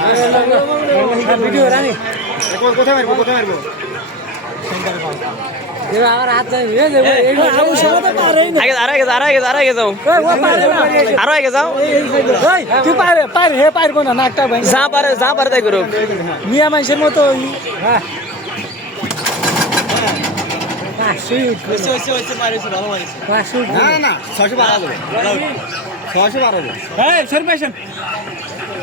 आयो आयो यो भिडियो हरानी कोथमै गयो कोथमै गयो शंकरले पायो यो आगर हात चाहि हे एउटा आउसो त बारे हे आ गए जा रहे ग जा रहे ग जा रहे ग जाऊ ओ पारे ना आरो हे जाउ एई ति पारे पारे हे पायर कोना नाकटा भाइ जा बारे जा बारे द गुरु मिया मान्छे म त हा पाछी सो सो छै पारे सो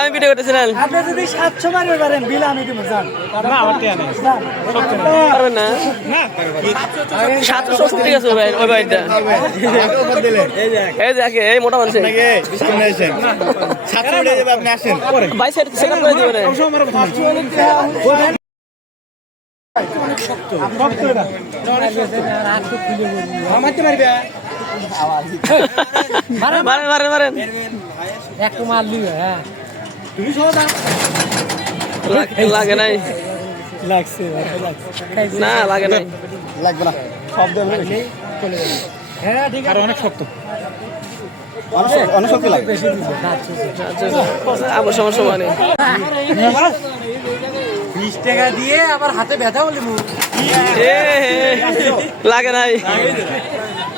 আমি ভিডিও করতেছিলাম আপনি যদি সাতশো মারবে পারেন বিল আমি দিব জান না আমার কেন পারবেন না সাতশো ঠিক আছে ভাই ওই ভাইটা এই দেখে এই মোটা মানুষ আমার তো মারবে मारिन मारिन मारिन एरिन हाय एको मार लिहा है तिमी सोदा लाग्ेनै लाग्छै लाग्छै ना लाग्ेनै लाग्दैन सब दे नि चले गयो है ठीक छ अर अनेक शक्तो अनशक्तो लाग्छ ५०० आज अब समस्या भने २० रुपैयाँ दिए अब हातै बेथाले मु ए हे